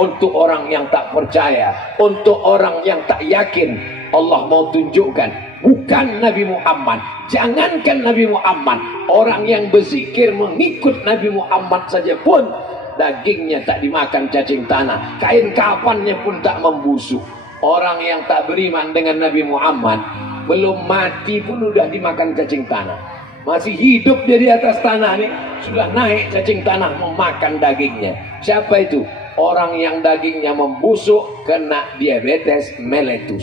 untuk orang yang tak percaya, untuk orang yang tak yakin. Allah mau tunjukkan, bukan Nabi Muhammad, jangankan Nabi Muhammad, orang yang berzikir mengikut Nabi Muhammad saja pun dagingnya tak dimakan cacing tanah, kain kafannya pun tak membusuk. Orang yang tak beriman dengan Nabi Muhammad, belum mati pun sudah dimakan cacing tanah, masih hidup dia di atas tanah nih, sudah naik cacing tanah memakan dagingnya. Siapa itu? Orang yang dagingnya membusuk, kena diabetes meletus.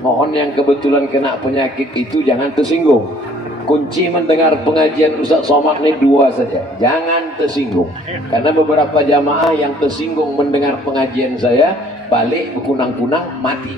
Mohon yang kebetulan kena penyakit itu jangan tersinggung. Kunci mendengar pengajian Ustaz Somad ini dua saja, jangan tersinggung. Karena beberapa jamaah yang tersinggung mendengar pengajian saya, balik berkunang-kunang mati.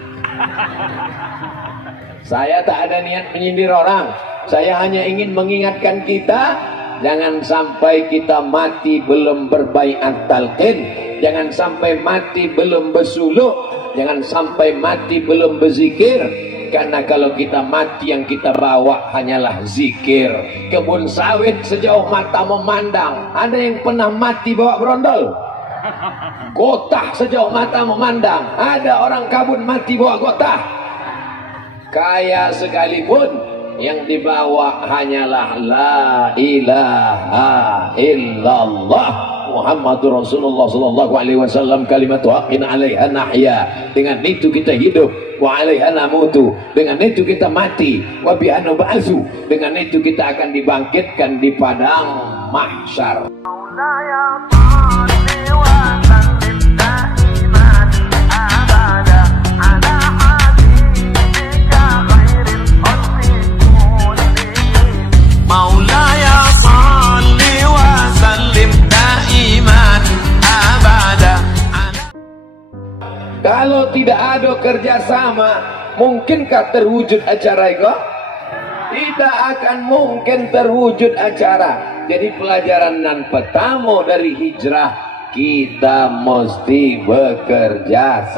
Saya tak ada niat menyindir orang, saya hanya ingin mengingatkan kita, jangan sampai kita mati belum berbaiat talqin, jangan sampai mati belum bersuluk, jangan sampai mati belum berzikir. Karena kalau kita mati yang kita bawa hanyalah zikir. Kebun sawit sejauh mata memandang, ada yang pernah mati bawa berondol? Gotah sejauh mata memandang, ada orang kabun mati bawa gotah? Kaya sekalipun yang dibawa hanyalah la ilaha illallah Muhammadur Rasulullah sallallahu alaihi wasallam, kalimatu haqqin 'alaiha nahya. Dengan itu kita hidup, wa 'alaiha namutu. Dengan itu kita mati, wa biha nub'atsu. Dengan itu kita akan dibangkitkan di padang mahsyar. Kalau tidak ada kerjasama, mungkinkah terwujud acara itu? Tidak akan mungkin terwujud acara. Jadi pelajaran dan pertama dari hijrah, kita mesti bekerja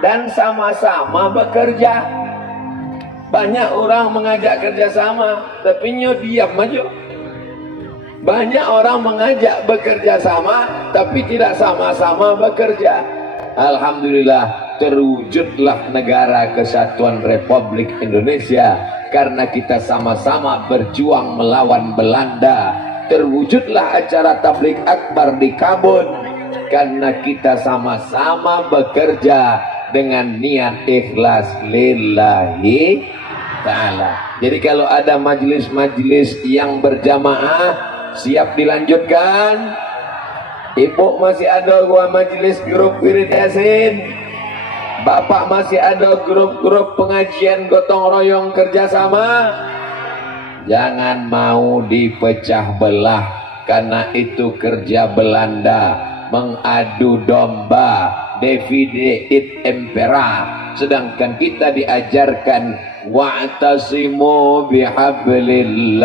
dan sama-sama bekerja. Banyak orang mengajak kerjasama, tapi nyo diam aja. Banyak orang mengajak bekerja sama, tapi tidak sama-sama bekerja. Alhamdulillah, terwujudlah negara kesatuan Republik Indonesia karena kita sama-sama berjuang melawan Belanda. Terwujudlah acara tabligh akbar di Kabun karena kita sama-sama bekerja dengan niat ikhlas lillahi ta'ala. Jadi kalau ada majelis-majelis yang berjamaah, siap dilanjutkan. Ibu masih ada gua majelis grup wirid yasin, bapak masih ada grup-grup pengajian gotong royong kerjasama. Jangan mau dipecah belah, karena itu kerja Belanda, mengadu domba, divide et impera. Sedangkan kita diajarkan wa'tasimu bihablillah,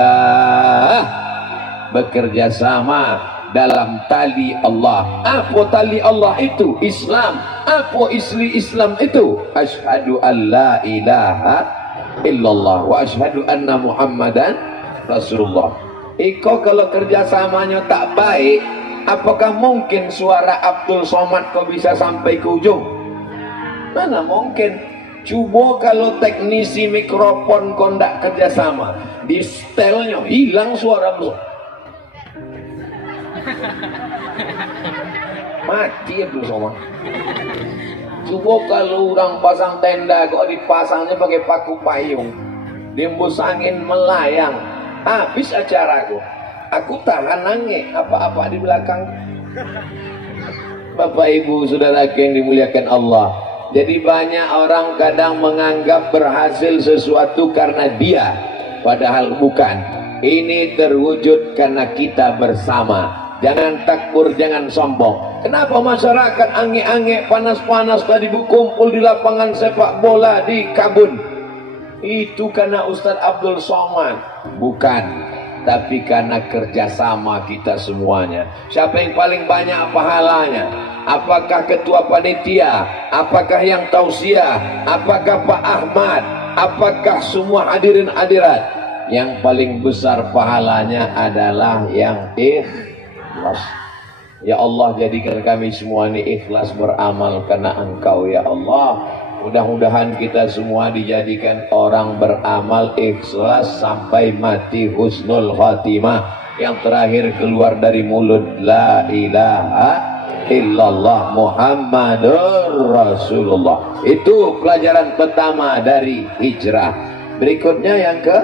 bekerja sama dalam tali Allah. Apa tali Allah itu? Islam. Apa isli Islam itu? Asyhadu an la ilaha illallah wa asyhadu anna Muhammadan Rasulullah. Iko kalau kerjasamanya tak baik, apakah mungkin suara Abdul Somad kau bisa sampai ke ujung? Mana mungkin. Coba kalau teknisi mikrofon kau tak kerjasama, di setelnya hilang suara lu, mati Abdul Somad. Coba kalau orang pasang tenda kok dipasangnya pakai paku payung, diembus angin melayang, habis acaraku. Aku tahan nangis apa-apa di belakang. Bapak Ibu saudaraku yang dimuliakan Allah, jadi banyak orang kadang menganggap berhasil sesuatu karena dia, padahal bukan. Ini terwujud karena kita bersama. Jangan takbur, jangan sombong. Kenapa masyarakat ange-ange panas-panas tadi berkumpul di lapangan sepak bola di Kabun? Itu karena Ustadz Abdul Somad? Bukan, tapi karena kerjasama kita semuanya. Siapa yang paling banyak pahalanya? Apakah ketua panitia? Apakah yang tausiah? Apakah Pak Ahmad? Apakah semua hadirin hadirat? Yang paling besar pahalanya adalah yang ikhlas. Ya Allah, jadikan kami semua ini ikhlas beramal karena Engkau ya Allah. Mudah-mudahan kita semua dijadikan orang beramal ikhlas sampai mati husnul khatimah. Yang terakhir keluar dari mulut la ilaha illallah Muhammadur Rasulullah. Itu pelajaran pertama dari hijrah. Berikutnya yang ke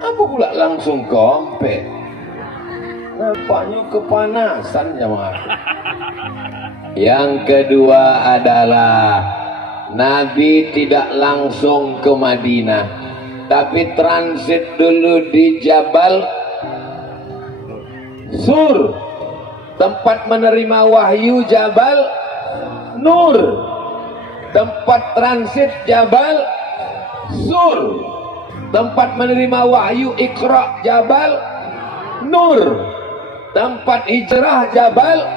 apa pula langsung kompet. Nampaknya kepanasan jemaah. Yang kedua adalah Nabi tidak langsung ke Madinah, tapi transit dulu di Jabal Sur, tempat menerima wahyu Jabal Nur. Tempat transit Jabal Sur, tempat menerima wahyu Iqra Jabal Nur. Tempat hijrah Jabal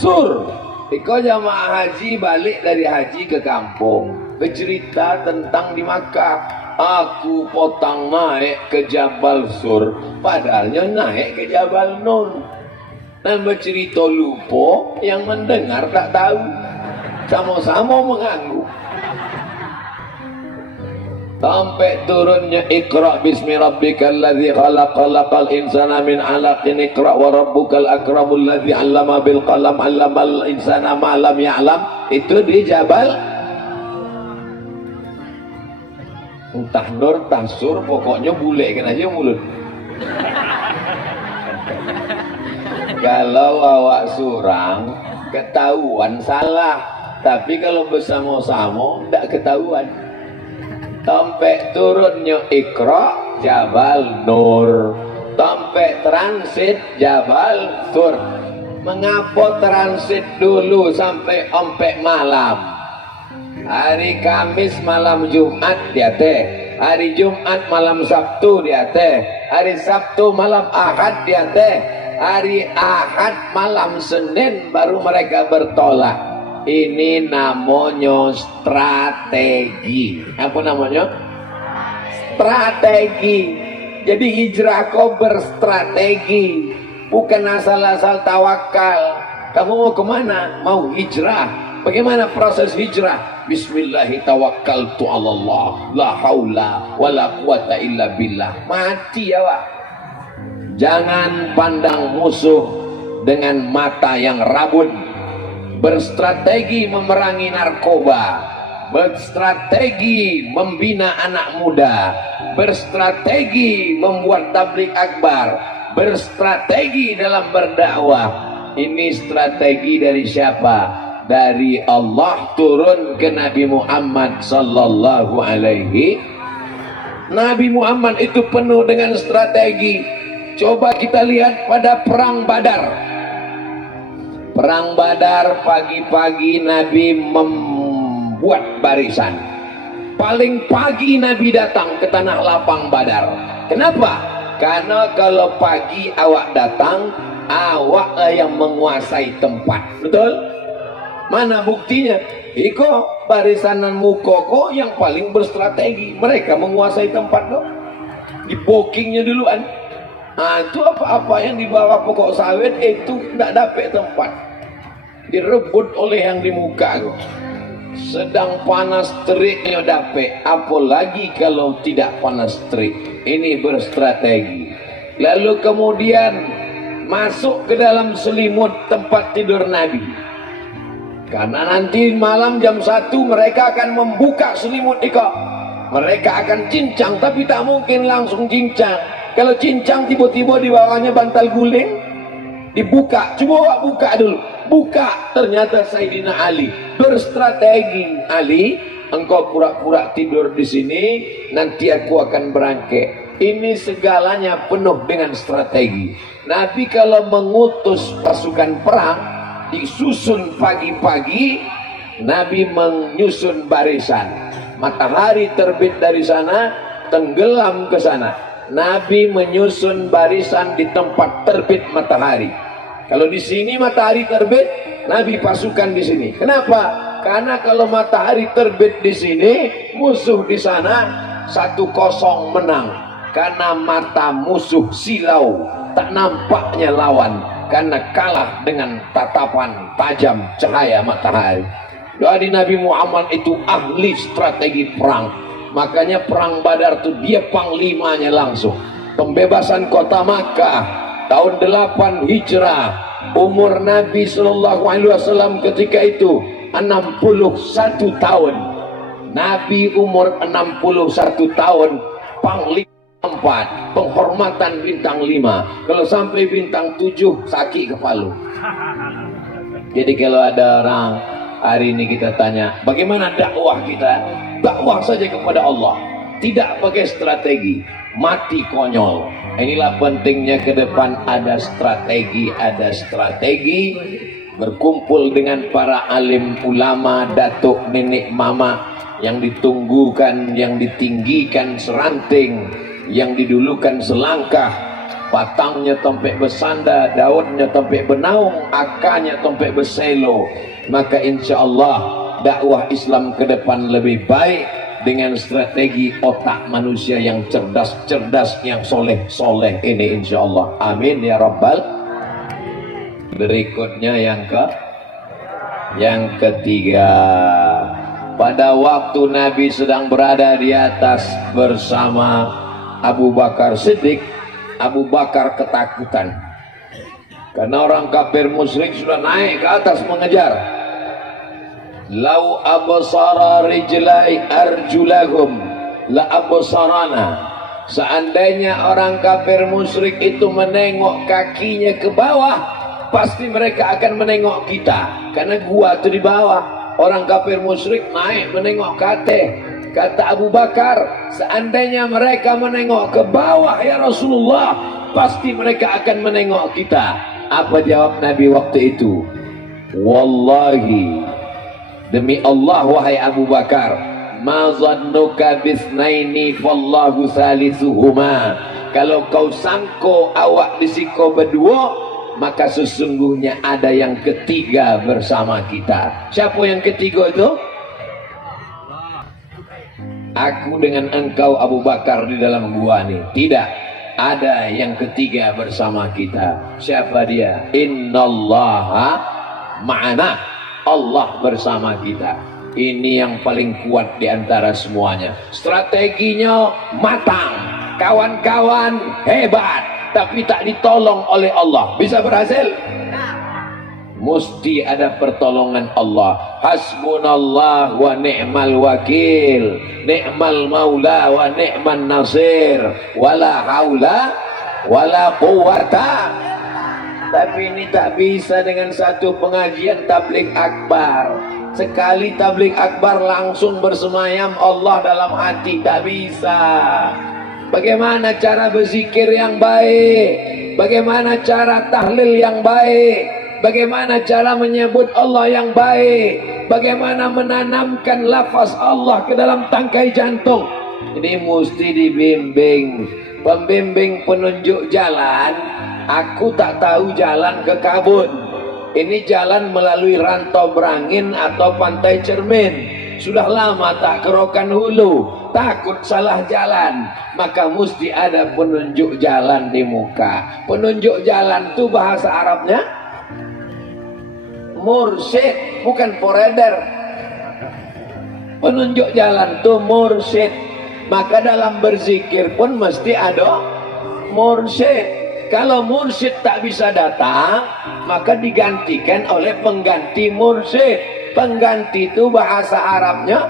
Sur. Iko jamaah haji balik dari haji ke kampung, bercerita tentang di Makkah. Aku potong naik ke Jabal Sur, padahalnya naik ke Jabal Nur. Dan bercerita lupa, yang mendengar tak tahu, sama-sama mengangguk. Sampai turunnya Iqra bismi rabbikal ladzi khalaq, khalaqal insana min 'alaqin, Iqra wa rabbukal akramul ladzi 'allama bil qalam, 'allamal insana ma lam ya'lam. Itu di Jabal entah Nur, entah Sur, pokoknya bule kan aja mulut. Kalau awak surang ketahuan salah, tapi kalau bersama-sama tidak ketahuan. Sampai turunnya Iqra Jabal Nur, sampai transit Jabal Sur. Mengapa transit dulu sampai ompek malam? Hari Kamis malam Jumat dia teh, hari Jumat malam Sabtu dia teh, hari Sabtu malam Ahad dia teh, hari Ahad malam Senin baru mereka bertolak. Ini namanya strategi. Apa namanya? Strategi. Jadi hijrah kau berstrategi, bukan asal-asal tawakal. Kamu mau kemana? Mau hijrah. Bagaimana proses hijrah? Bismillahirrahmanirrahim. Allah, la haula wala quwata illa billah. Mati ya Pak. Jangan pandang musuh dengan mata yang rabun. Berstrategi memerangi narkoba, berstrategi membina anak muda, berstrategi membuat tabligh akbar, berstrategi dalam berdakwah. Ini strategi dari siapa? Dari Allah turun ke Nabi Muhammad sallallahu alaihi. Nabi Muhammad itu penuh dengan strategi. Coba kita lihat pada perang Badar. Perang Badar, pagi-pagi Nabi membuat barisan. Paling pagi Nabi datang ke tanah lapang Badar. Kenapa? Karena kalau pagi awak datang, awaklah yang menguasai tempat. Betul? Mana buktinya? Iko barisanan mukoko yang paling berstrategi. Mereka menguasai tempat kok. Di bookingnya duluan. Nah, itu apa-apa yang dibawa pokok sawit itu tidak dapat tempat. Direbut oleh yang di muka kok. Sedang panas teriknya dapat, apalagi kalau tidak panas terik. Ini berstrategi. Lalu kemudian masuk ke dalam selimut tempat tidur Nabi. Karena nanti malam jam 1 mereka akan membuka selimut itu. Mereka akan cincang, tapi tak mungkin langsung cincang. Kalau cincang tiba-tiba di bawahnya bantal guling, dibuka. Coba buka dulu. Buka, ternyata Sayyidina Ali berstrategi. Ali, engkau pura-pura tidur di sini, nanti aku akan berangkat. Ini segalanya penuh dengan strategi. Nabi kalau mengutus pasukan perang, disusun pagi-pagi, Nabi menyusun barisan. Matahari terbit dari sana, tenggelam ke sana. Nabi menyusun barisan di tempat terbit matahari. Kalau di sini matahari terbit, Nabi pasukan di sini. Kenapa? Karena kalau matahari terbit di sini, musuh di sana 1-0 menang. Karena mata musuh silau, tak nampaknya lawan. karena kalah dengan tatapan tajam cahaya matahari. Jadi Nabi Muhammad itu ahli strategi perang. Makanya perang Badar itu dia panglimanya langsung. Pembebasan kota Makkah tahun 8 Hijrah. Umur Nabi SAW ketika itu 61 tahun. Nabi umur 61 tahun, panglima 4, penghormatan bintang 5. Kalau sampai bintang 7 sakit kepala. Jadi kalau ada orang hari ini kita tanya, bagaimana dakwah kita? Dakwah saja kepada Allah, tidak pakai strategi, mati konyol. Inilah pentingnya ke depan ada strategi, berkumpul dengan para alim ulama, datuk, nenek, mama yang ditunggukan, yang ditinggikan seranting, yang didulukan selangkah, batangnya tompek bersanda, daunnya tompek benaung, akarnya tompek berselo. Maka insya Allah dakwah Islam ke depan lebih baik dengan strategi otak manusia yang cerdas, yang soleh ini insya Allah. Amin ya Rabbal. Berikutnya yang ketiga, pada waktu Nabi sedang berada di atas bersama Abu Bakar Siddiq, Abu Bakar ketakutan karena orang kafir musyrik sudah naik ke atas mengejar. Lau absara rijlai arjulahum la absarana. Seandainya orang kafir musyrik itu menengok kakinya ke bawah, pasti mereka akan menengok kita, karena gua itu di bawah. Orang kafir musyrik naik menengok ke atas. Kata Abu Bakar, seandainya mereka menengok ke bawah ya Rasulullah, pasti mereka akan menengok kita. Apa jawab Nabi waktu itu? Wallahi, demi Allah wahai Abu Bakar, ma zannuka bisnaini fallahu salisuhuma. Kalau kau sangko awak disiko berdua, maka sesungguhnya ada yang ketiga bersama kita. Siapa yang ketiga itu? Aku dengan engkau Abu Bakar di dalam gua nih. Tidak, ada yang ketiga bersama kita. Siapa dia? Innallaha ma'ana. Allah bersama kita. Ini yang paling kuat di antara semuanya. Strateginya matang, kawan-kawan hebat, tapi tak ditolong oleh Allah. Bisa berhasil? Mesti ada pertolongan Allah. Hasbunallah wa ni'mal wakil, ni'mal maula wa ni'man nasir, wala haula wala quwata. Tapi ini tak bisa dengan satu pengajian tabligh akbar. Sekali tabligh akbar langsung bersemayam Allah dalam hati, tak bisa. Bagaimana cara berzikir yang baik? Bagaimana cara tahlil yang baik? Bagaimana cara menyebut Allah yang baik? Bagaimana menanamkan lafaz Allah ke dalam tangkai jantung? Ini mesti dibimbing. Pembimbing penunjuk jalan. Aku tak tahu jalan ke Kabun. Ini jalan melalui Rantau Berangin atau Pantai Cermin. Sudah lama tak ke Rokan Hulu, takut salah jalan. Maka mesti ada penunjuk jalan di muka. Penunjuk jalan itu bahasa Arabnya mursyid, bukan foreder. Penunjuk jalan itu mursyid. Maka dalam berzikir pun mesti ada mursyid. Kalau mursyid tak bisa datang, maka digantikan oleh pengganti mursyid. Pengganti itu bahasa Arabnya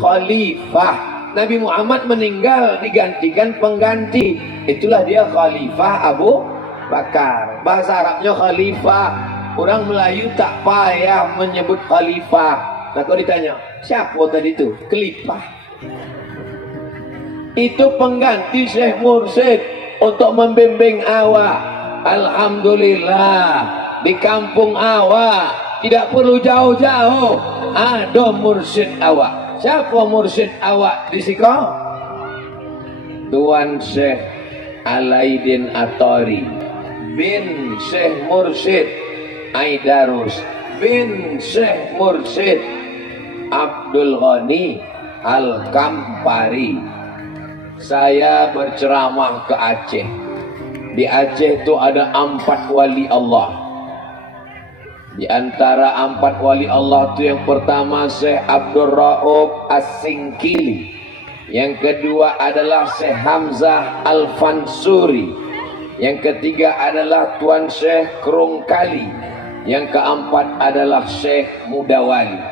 khalifah. Nabi Muhammad meninggal, digantikan pengganti. Itulah dia khalifah Abu Bakar. Bahasa Arabnya khalifah. Orang Melayu tak payah menyebut khalifah. Nah kalau ditanya, siapa tadi itu? Khalifah. Itu pengganti Syekh Mursyid untuk membimbing awak. Alhamdulillah, di kampung awak tidak perlu jauh-jauh, ada mursyid awak. Siapa mursyid awak di siko? Tuan Syekh Alaidin Athari bin Syekh Mursyid Aidarus bin Syekh Mursyid Abdul Ghani Al-Kampari. Saya berceramah ke Aceh di Aceh itu ada 4 wali Allah. Di antara 4 wali Allah itu yang pertama Syekh Abdul Rauf As-Singkili, yang kedua adalah Syekh Hamzah Al-Fansuri, yang ketiga adalah Tuan Syekh Krongkali, yang keempat adalah Syekh Mudawali.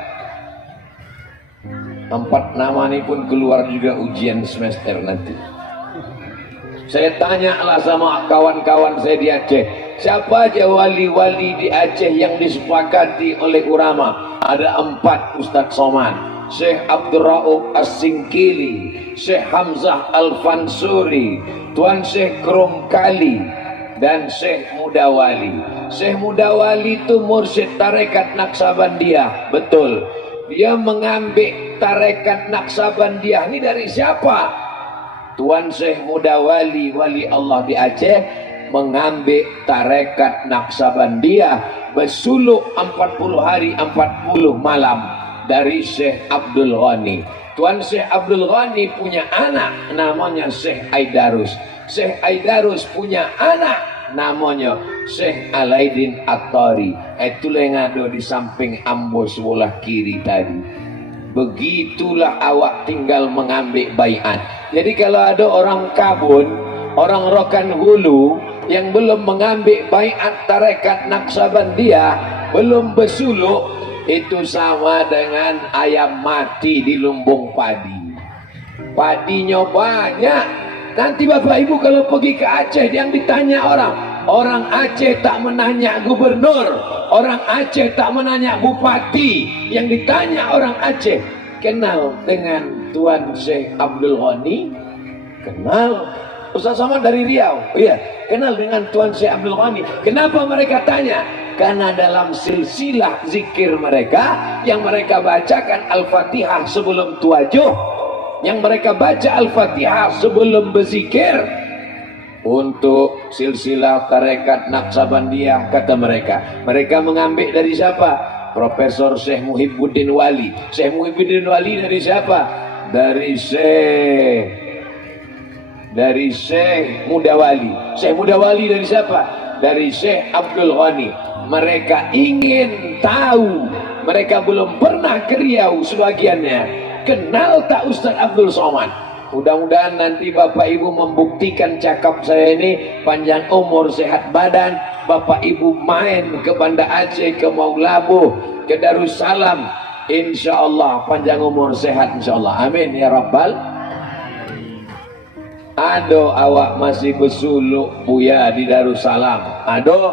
4 nama ini pun keluar juga ujian semester nanti. Saya tanyalah sama kawan-kawan saya di Aceh, siapa aja wali-wali di Aceh yang disepakati oleh ulama? Ada 4 Ustadz Somad. Syekh Abdul Rauf As-Singkili, Syekh Hamzah Al-Fansuri, Tuan Syekh Krongkali, dan Syekh Mudawali. Syekh Mudawali itu mursyid tarekat Naksabandiyah. Betul, dia mengambil tarekat Naksabandiyah ini dari siapa? Tuan Syekh Mudawali, wali Allah di Aceh, mengambil tarekat Naksabandiyah bersuluk 40 hari 40 malam dari Syekh Abdul Ghani. Tuan Syekh Abdul Ghani punya anak namanya Syekh Aidarus. Syekh Aidarus punya anak namanya Syekh Alaidin At-Tari. Itulah yang ada di samping ambo sebelah kiri tadi. Begitulah awak tinggal mengambil baiat. Jadi kalau ada orang kabun, orang rokan hulu yang belum mengambil baiat tarekat Naksabandiyah, belum bersuluk, itu sama dengan ayam mati di lumbung padi. Padinya banyak. Nanti Bapak Ibu kalau pergi ke Aceh, yang ditanya orang Aceh tak menanya gubernur, orang Aceh tak menanya bupati. Yang ditanya orang Aceh, kenal dengan Tuan Syekh Abdul Ghani? Kenal. Ustaz Somad dari Riau? Iya, kenal dengan Tuan Syekh Abdul Ghani. Kenapa mereka tanya? Karena dalam silsilah zikir mereka, yang mereka bacakan Al-Fatihah sebelum tuajuh, yang mereka baca Al-Fatihah sebelum berzikir. Untuk silsilah tarekat Naksabandiyah, kata mereka mengambil dari siapa? Profesor Syekh Muhibbuddin Wali. Syekh Muhibbuddin Wali dari siapa? Dari Syekh Mudawali. Syekh Mudawali dari siapa? Dari Syekh Abdul Ghani. Mereka ingin tahu, mereka belum pernah ke Riau sebagiannya. Kenal tak Ustaz Abdul Somad? Mudah-mudahan nanti Bapak Ibu membuktikan cakap saya ini, panjang umur sehat badan. Bapak Ibu main ke Banda Aceh, ke Maulabu, ke Darussalam, insya Allah panjang umur sehat insya Allah. Amin ya Rabbal. Ado awak masih bersuluk Buya di Darussalam? Ado,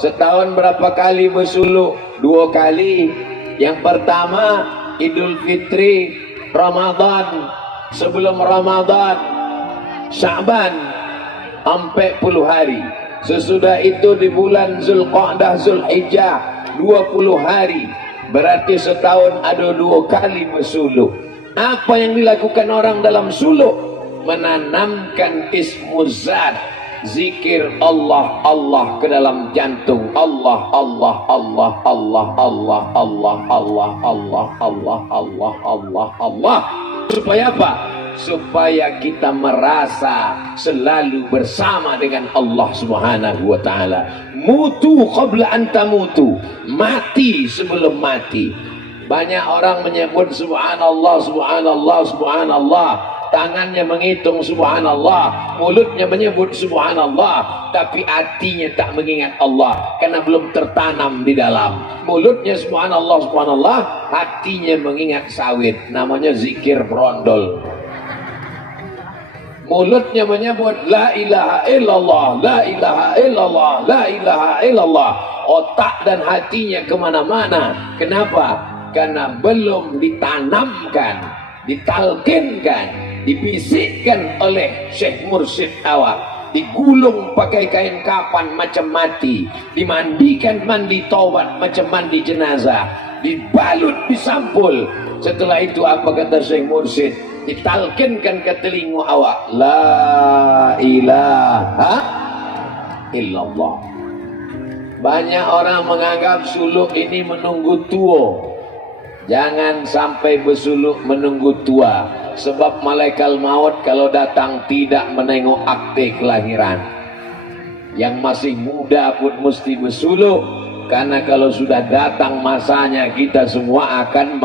setahun berapa kali bersuluk? 2 kali. Yang pertama Idul Fitri, Ramadan, sebelum Ramadan, Sya'ban, 40 hari. Sesudah itu di bulan Zulqa'dah, Zulhijjah, 20 hari. Berarti setahun ada 2 kali bersuluk. Apa yang dilakukan orang dalam suluk? Menanamkan ismuzat, zikir Allah Allah ke dalam jantung. Allah Allah Allah Allah Allah Allah Allah Allah Allah Allah Allah Allah. Supaya apa? Supaya kita merasa selalu bersama dengan Allah Subhanahu wa taala. Mutu qabla an tamutu, mati sebelum mati. Banyak orang menyebut subhanallah subhanallah subhanallah, tangannya menghitung subhanallah, mulutnya menyebut subhanallah, tapi hatinya tak mengingat Allah karena belum tertanam di dalam. Mulutnya subhanallah subhanallah, hatinya mengingat sawit, namanya zikir brondol. Mulutnya menyebut la ilaha illallah, la ilaha illallah, la ilaha illallah, otak dan hatinya kemana-mana. Kenapa? Karena belum ditanamkan, ditalkinkan, dibisikkan oleh Syekh Mursyid awak. Digulung pakai kain kapan macam mati, dimandikan mandi taubat macam mandi jenazah, dibalut disampul. Setelah itu apa kata Syekh Mursyid? Ditalkinkan ke telinga awak, la ilaha illallah. Banyak orang menganggap suluk ini menunggu tua. Jangan sampai bersuluk menunggu tua, sebab malaikat maut kalau datang tidak menengok akte kelahiran. Yang masih muda pun mesti bersuluk, karena kalau sudah datang masanya kita semua akan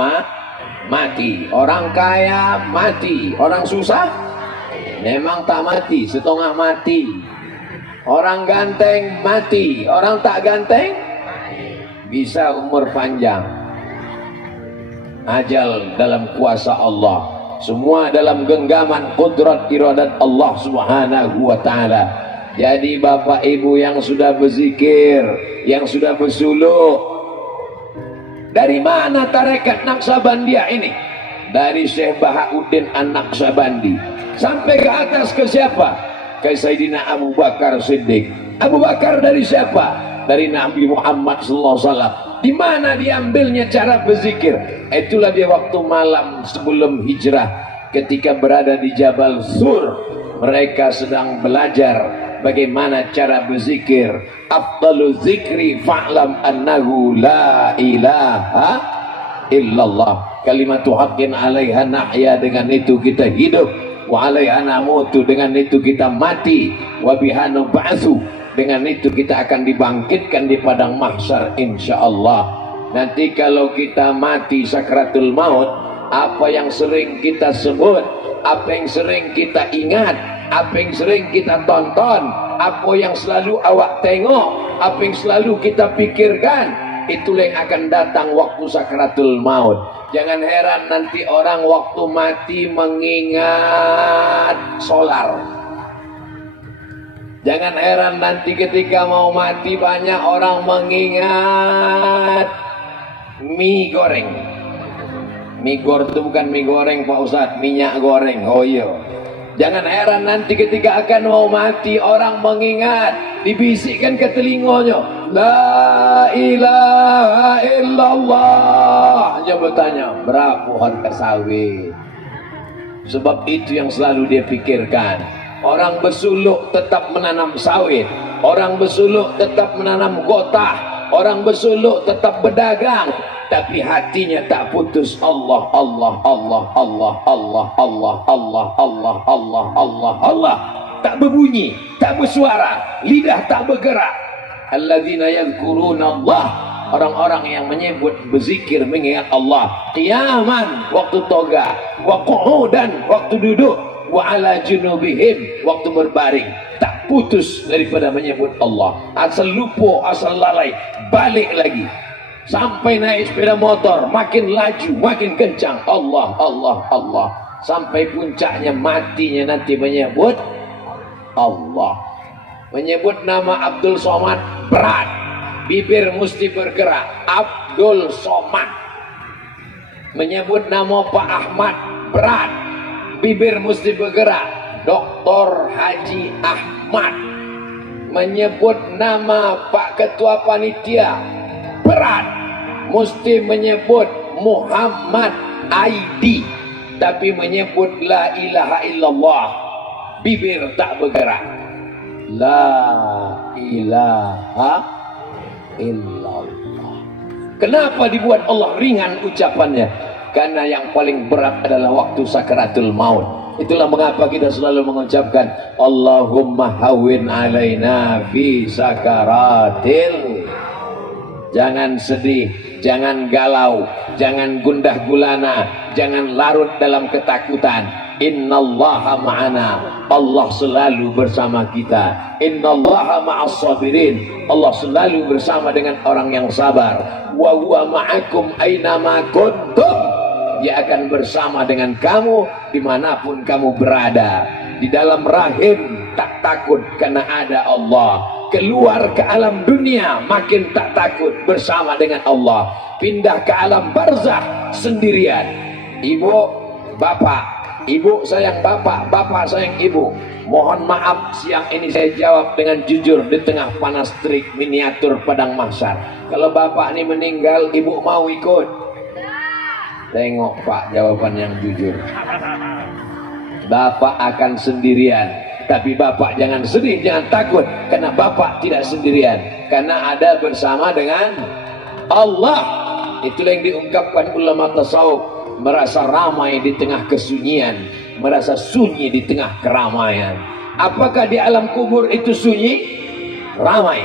mati. Orang kaya mati, orang susah memang tak mati, setengah mati. Orang ganteng mati, orang tak ganteng bisa umur panjang. Ajal dalam kuasa Allah, semua dalam genggaman kudrat iradat Allah subhanahu wa ta'ala. Jadi bapak ibu yang sudah berzikir, yang sudah bersuluk, dari mana tarekat Naqsabandiyah ini? Dari Syekh Bahauddin An-Naqsabandi sampai ke atas ke siapa? Ke Sayyidina Abu Bakar Siddiq. Abu Bakar dari siapa? Dari Nabi Muhammad SAW. Di mana diambilnya cara berzikir? Itulah dia waktu malam sebelum hijrah, ketika berada di Jabal Sur, mereka sedang belajar bagaimana cara berzikir. Afdalu zikri fa'lam annahu la ilaha illallah. Kalimatu haqqin 'alaiha nahya, dengan itu kita hidup. Wa 'alaiha namutu, dengan itu kita mati. Wa biha nub'atsu, dengan itu kita akan dibangkitkan di padang mahsyar insyaallah. Nanti kalau kita mati sakratul maut, apa yang sering kita sebut, apa yang sering kita ingat, apa yang sering kita tonton, apa yang selalu awak tengok, apa yang selalu kita pikirkan, itulah yang akan datang waktu sakratul maut. Jangan heran nanti orang waktu mati mengingat solar. Jangan heran nanti ketika mau mati banyak orang mengingat mie goreng. Mie goreng itu bukan mie goreng Pak Ustadz, minyak goreng. Oh iya. Jangan heran nanti ketika akan mau mati orang mengingat, dibisikkan ke telinganya, la ilaha illallah. Dia bertanya, berapa harga sawit? Sebab itu yang selalu dia pikirkan. Orang bersuluk tetap menanam sawit, orang bersuluk tetap menanam gotah, orang bersuluk tetap berdagang, tapi hatinya tak putus. Allah, Allah, Allah, Allah, Allah, Allah, Allah, Allah, Allah, Allah, Allah. Tak berbunyi, tak bersuara, lidah tak bergerak. Alladzina yadhkuruna Allah, orang-orang yang menyebut, berzikir, mengingat Allah. Qiyaman, waktu toga, wa qu'udan, waktu duduk, wa ala junubihim, waktu berbaring. Tak putus daripada menyebut Allah. Asal lupa, asal lalai, balik lagi. Sampai naik sepeda motor, makin laju, makin kencang. Allah, Allah, Allah. Sampai puncaknya matinya nanti menyebut Allah. Menyebut nama Abdul Somad berat, bibir mesti bergerak. Abdul Somad. Menyebut nama Pak Ahmad berat, bibir mesti bergerak. Dr. Haji Ahmad. Menyebut nama Pak Ketua Panitia berat, mesti menyebut Muhammad Aidi, tapi menyebut la ilaha illallah, bibir tak bergerak. La ilaha illallah. Kenapa dibuat Allah ringan ucapannya? Karena yang paling berat adalah waktu sakaratul maut. Itulah mengapa kita selalu mengucapkan Allahumma hawwin alaina fi sakaratil. Jangan sedih, jangan galau, jangan gundah gulana, jangan larut dalam ketakutan. Innallaha ma'ana, Allah selalu bersama kita. Innallaha ma'as sabirin, Allah selalu bersama dengan orang yang sabar. Wa huwa ma'akum aynama kuntum, dia akan bersama dengan kamu dimanapun kamu berada. Di dalam rahim tak takut karena ada Allah. Keluar ke alam dunia makin tak takut bersama dengan Allah. Pindah ke alam barzakh sendirian. Ibu, bapak, ibu sayang bapak, bapak sayang ibu. Mohon maaf siang ini saya jawab dengan jujur di tengah panas terik miniatur padang mahsyar. Kalau bapak ini meninggal, ibu mau ikut? Tengok Pak, jawaban yang jujur. Bapak akan sendirian, tapi bapak jangan sedih, jangan takut, karena bapak tidak sendirian, karena ada bersama dengan Allah. Itulah yang diungkapkan ulama tasawuf, merasa ramai di tengah kesunyian, merasa sunyi di tengah keramaian. Apakah di alam kubur itu sunyi? ramai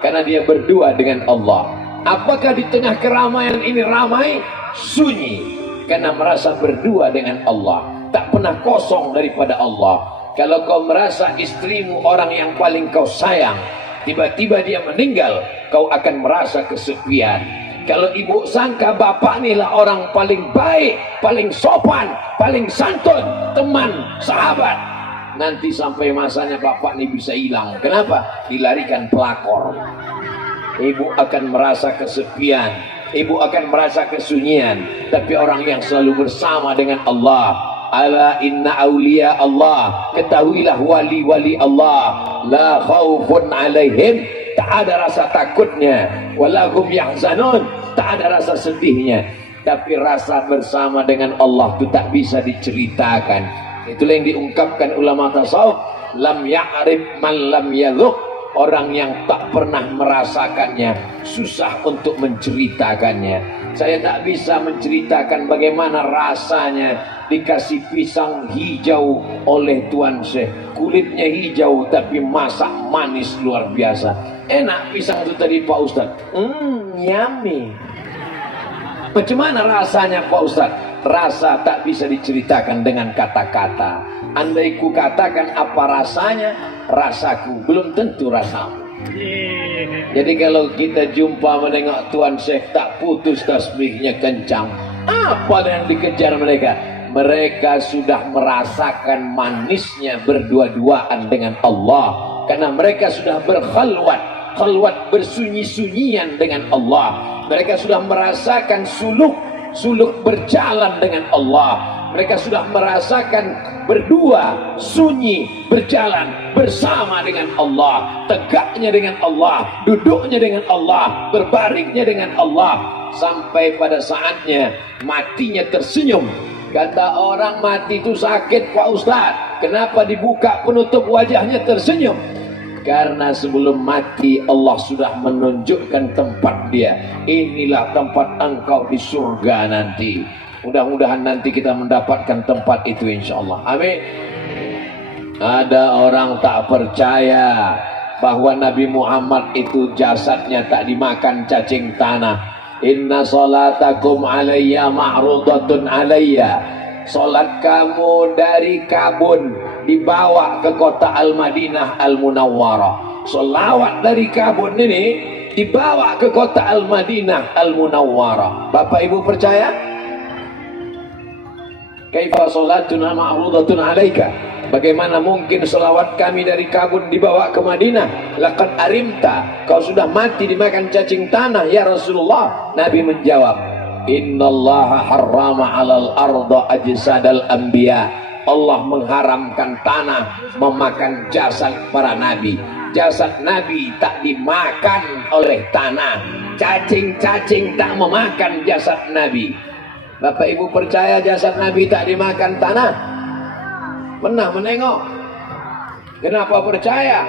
karena dia berdua dengan Allah. Apakah di tengah keramaian ini ramai? Sunyi karena merasa berdua dengan Allah, tak pernah kosong daripada Allah. Kalau kau merasa istrimu orang yang paling kau sayang, tiba-tiba dia meninggal, kau akan merasa kesepian. Kalau ibu sangka bapak inilah orang paling baik, paling sopan, paling santun, teman, sahabat, nanti sampai masanya bapak ini bisa hilang. Kenapa? Dilarikan pelakor. Ibu akan merasa kesepian, ibu akan merasa kesunyian. Tapi orang yang selalu bersama dengan Allah, ala inna awliya Allah, ketahuilah wali-wali Allah, la khaufun alaihim, tak ada rasa takutnya, walahum yahzanun, tak ada rasa sedihnya. Tapi rasa bersama dengan Allah itu tak bisa diceritakan. Itulah yang diungkapkan ulama tasawuf, lam ya'rif man lam yadhuq. Orang yang tak pernah merasakannya susah untuk menceritakannya. Saya tak bisa menceritakan bagaimana rasanya dikasih pisang hijau oleh Tuan Syekh. Kulitnya hijau tapi masak manis luar biasa. Enak pisang itu tadi Pak Ustadz. Yummy. Macam mana rasanya Pak Ustadz? Rasa tak bisa diceritakan dengan kata-kata. Andai ku katakan apa rasanya, rasaku belum tentu rasamu. Jadi kalau kita jumpa menengok Tuan Syekh tak putus tasbihnya kencang, apa yang dikejar mereka? Mereka sudah merasakan manisnya berdua-duaan dengan Allah, karena mereka sudah berkhalwat, khalwat bersunyi-sunyian dengan Allah. Mereka sudah merasakan suluk berjalan dengan Allah. Mereka sudah merasakan berdua, sunyi, berjalan bersama dengan Allah, tegaknya dengan Allah, duduknya dengan Allah, berbaringnya dengan Allah, sampai pada saatnya matinya tersenyum. Kata orang mati itu sakit Pak Ustadz, kenapa dibuka penutup wajahnya tersenyum? Karena sebelum mati Allah sudah menunjukkan tempat dia. Inilah tempat engkau di surga nanti. Mudah-mudahan nanti kita mendapatkan tempat itu insyaallah. Amin. Ada orang tak percaya bahwa Nabi Muhammad itu jasadnya tak dimakan cacing tanah. Inna salatakum alayya ma'rudatun alayya. Salat kamu dari Kabun dibawa ke kota Al-Madinah Al-Munawwarah. Salawat dari Kabun ini dibawa ke kota Al-Madinah Al-Munawwarah. Bapak Ibu percaya? Kaifa salatuna ma'rudatun alaika? Bagaimana mungkin selawat kami dari Kabun dibawa ke Madinah? Laqad arimta, kau sudah mati dimakan cacing tanah ya Rasulullah. Nabi menjawab, innallaha harrama 'alal arda ajsadal anbiya. Allah mengharamkan tanah memakan jasad para nabi. Jasad nabi tak dimakan oleh tanah. Cacing-cacing tak memakan jasad nabi. Bapak Ibu percaya jasad Nabi tak dimakan tanah? Pernah menengok? Kenapa percaya?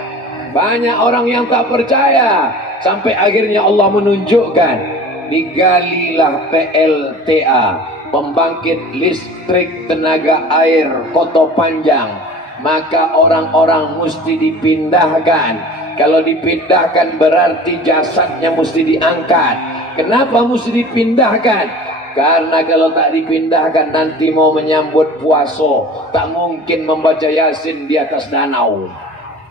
Banyak orang yang tak percaya. Sampai akhirnya Allah menunjukkan, digalilah PLTA, pembangkit listrik tenaga air Koto Panjang. Maka orang-orang mesti dipindahkan. Kalau dipindahkan berarti jasadnya mesti diangkat. Kenapa mesti dipindahkan? Karena kalau tak dipindahkan nanti mau menyambut puasa, tak mungkin membaca Yasin di atas danau,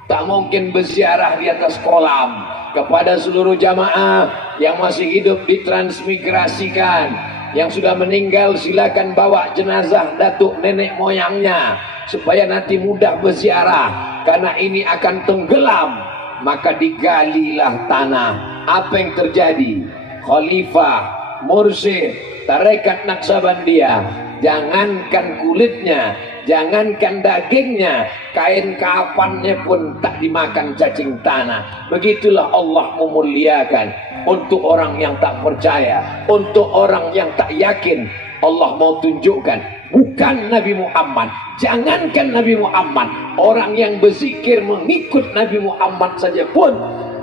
tak mungkin berziarah di atas kolam. Kepada seluruh jamaah yang masih hidup ditransmigrasikan, yang sudah meninggal silakan bawa jenazah datuk nenek moyangnya supaya nanti mudah berziarah, karena ini akan tenggelam. Maka digalilah tanah. Apa yang terjadi? Khalifah, mursyid, tarekat Naksabandia, jangankan kulitnya, jangankan dagingnya, kain kafannya pun tak dimakan cacing tanah. Begitulah Allah memuliakan untuk orang yang tak percaya, untuk orang yang tak yakin. Allah mau tunjukkan, bukan Nabi Muhammad, jangankan Nabi Muhammad, orang yang berzikir mengikut Nabi Muhammad saja pun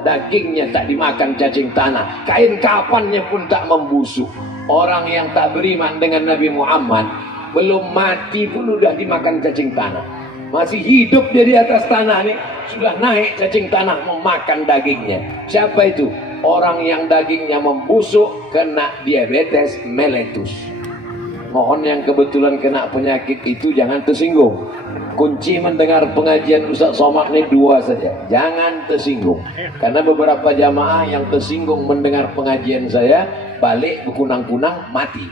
dagingnya tak dimakan cacing tanah, kain kafannya pun tak membusuk. Orang yang tak beriman dengan Nabi Muhammad belum mati pun sudah dimakan cacing tanah. masih hidup dia di atas tanah nih, sudah naik cacing tanah memakan dagingnya. Siapa itu? Orang yang dagingnya membusuk, kena diabetes meletus. Mohon yang kebetulan kena penyakit itu jangan tersinggung. Kunci mendengar pengajian Ustaz Somad ini dua saja, jangan tersinggung. Karena beberapa jamaah yang tersinggung mendengar pengajian saya, balik berkunang-kunang mati.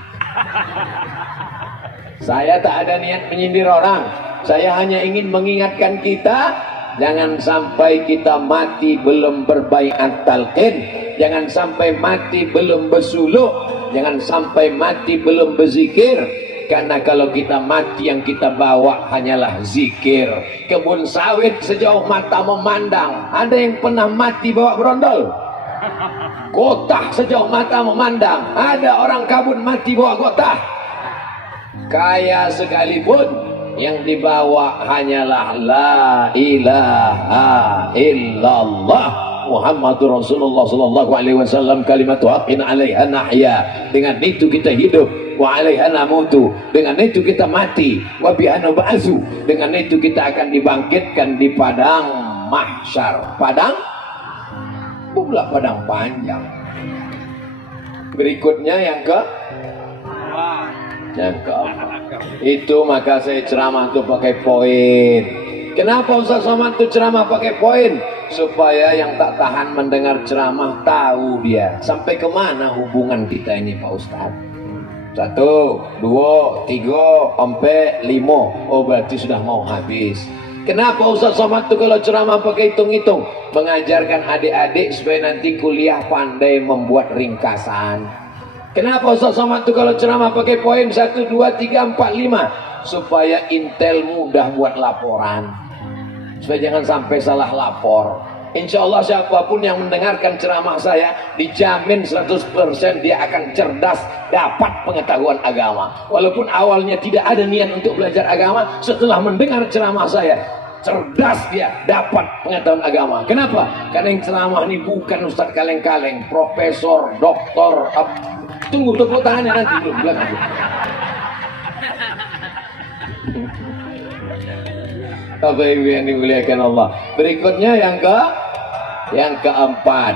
Saya tak ada niat menyindir orang, saya hanya ingin mengingatkan kita, jangan sampai kita mati belum berbaiat talqin, jangan sampai mati belum bersuluk, jangan sampai mati belum berzikir. Karena kalau kita mati yang kita bawa hanyalah zikir. Kebun sawit sejauh mata memandang, ada yang pernah mati bawa berondol? Gotah sejauh mata memandang, ada orang kabun mati bawa gotah? Kaya sekalipun yang dibawa hanyalah la ilaha illallah Muhammadur Rasulullah sallallahu alaihi wasallam, kalimatu haqqin 'alaiha nahya. Dengan itu kita hidup, wa 'alaiha namutu. Dengan itu kita mati, wa biha nub'atsu. Dengan itu kita akan dibangkitkan di padang mahsyar. Padang pula padang panjang. Berikutnya yang keempat. Itu maka saya ceramah tuh pakai poin. Kenapa Ustaz Somad tuh ceramah pakai poin? Supaya yang tak tahan mendengar ceramah tahu dia sampai kemana hubungan kita ini Pak Ustaz. 1, 2, 3, sampai 5. Oh berarti sudah mau habis. Kenapa Ustaz Somad tuh kalau ceramah pakai hitung-hitung? Mengajarkan adik-adik supaya nanti kuliah pandai membuat ringkasan. Kenapa Ustaz Somad tuh kalau ceramah pakai poin 1, 2, 3, 4, 5? Supaya intel mudah buat laporan, supaya jangan sampai salah lapor. Insya Allah siapapun yang mendengarkan ceramah saya, dijamin 100% dia akan cerdas, dapat pengetahuan agama. Walaupun awalnya tidak ada niat untuk belajar agama, setelah mendengar ceramah saya, cerdas dia, dapat pengetahuan agama. Kenapa? Karena yang ceramah ini bukan Ustadz kaleng-kaleng, profesor, doktor. Tunggu tepuk tangannya nanti belum belakang. Bapak Ibu yang dimuliakan Allah. Berikutnya yang keempat.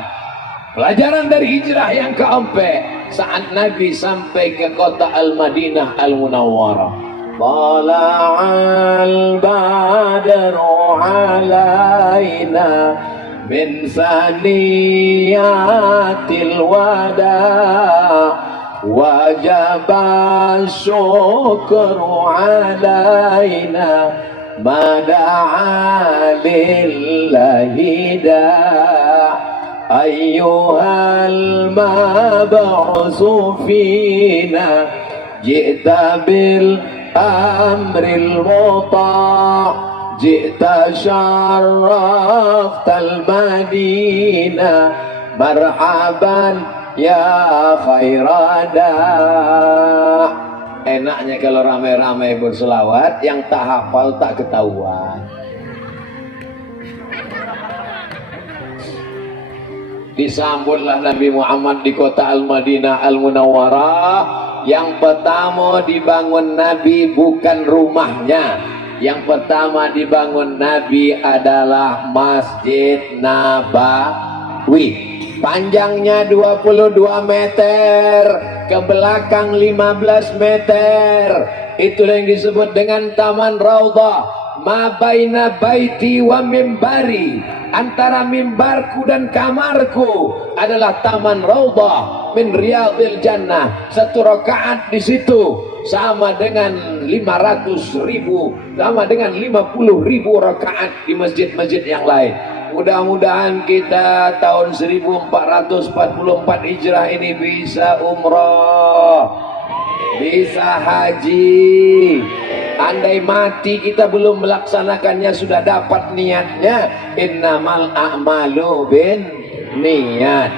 Pelajaran dari hijrah yang keempat. Saat Nabi sampai ke kota Al-Madinah Al-Munawwarah. Tala'al badru alaina min saniyatil wada' wajaba syukru alaina mada'a lillahi da' ayyuhal mab'usu fina ji'ta bil amril muta' ji'ta syarraftal madinah marhaban ya khairada. Enaknya kalau ramai-ramai berselawat, yang tak hafal tak ketahuan. Disambutlah Nabi Muhammad di kota Al-Madinah Al-Munawwarah. Yang pertama dibangun Nabi bukan rumahnya. Yang pertama dibangun Nabi adalah Masjid Nabawi. Panjangnya 22 meter, ke belakang 15 meter. Itulah yang disebut dengan Taman Raudhah. Ma baina baiti wa mimbari, antara mimbarku dan kamarku adalah Taman Raudhah min riyadil jannah. Satu rakaat di situ sama dengan 500.000, sama dengan 50.000 rakaat di masjid-masjid yang lain. Mudah-mudahan kita tahun 1444 Hijrah ini bisa umrah, bisa haji. Andai mati kita belum melaksanakannya, sudah dapat niatnya. Innamal a'malu bin niat.